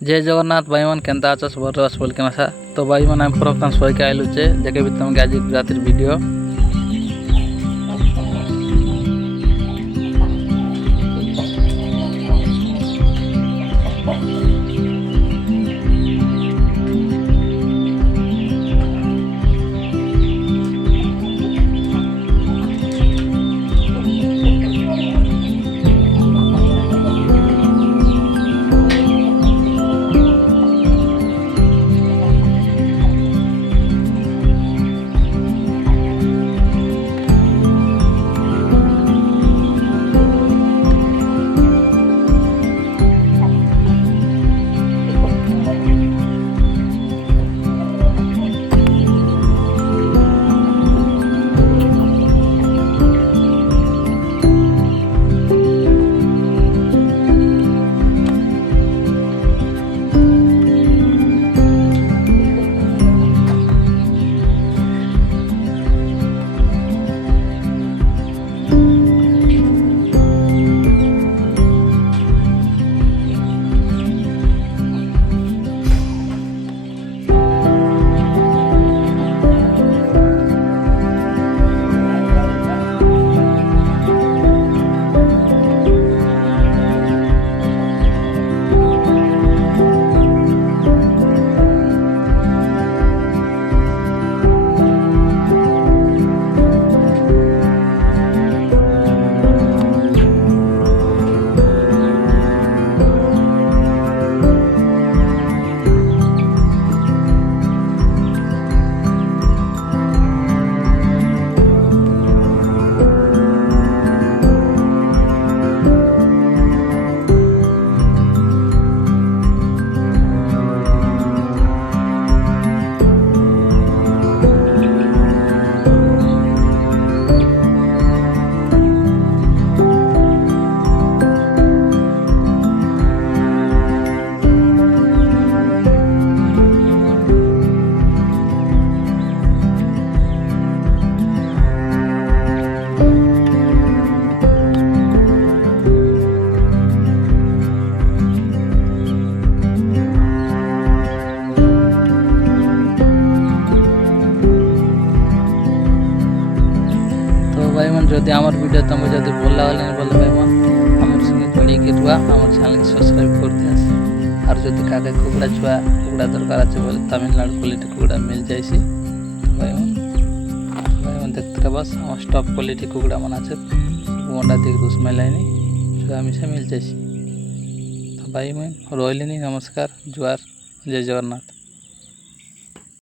जय जगन्नाथ भाई मन केन्ता आछस भर रस बोल के आशा तो भाई मन आम प्रथम सही के आइलु चे जेके भी तुमके आज रातिर वीडियो भाई मन जदि आमर वीडियो तुम जदि भल लगले बोले भाई मन आमर संगे जोड़ी के रुआ आमर चैनल के सब्सक्राइब कर दियास और जदि काके कुकड़ा छुआ कुकड़ा दरकार আছে बोले तमिलनाडु क्वालिटी कुकड़ा मिल जाइसी भाई मन देखते रह बस आमर टॉप क्वालिटी कुकड़ा मन আছে गोंडा दिख रुस में लाइनी छुआ मिसे मिल जाइसी तो भाई मन रोइलिनी नमस्कार जुआर जय जगन्नाथ।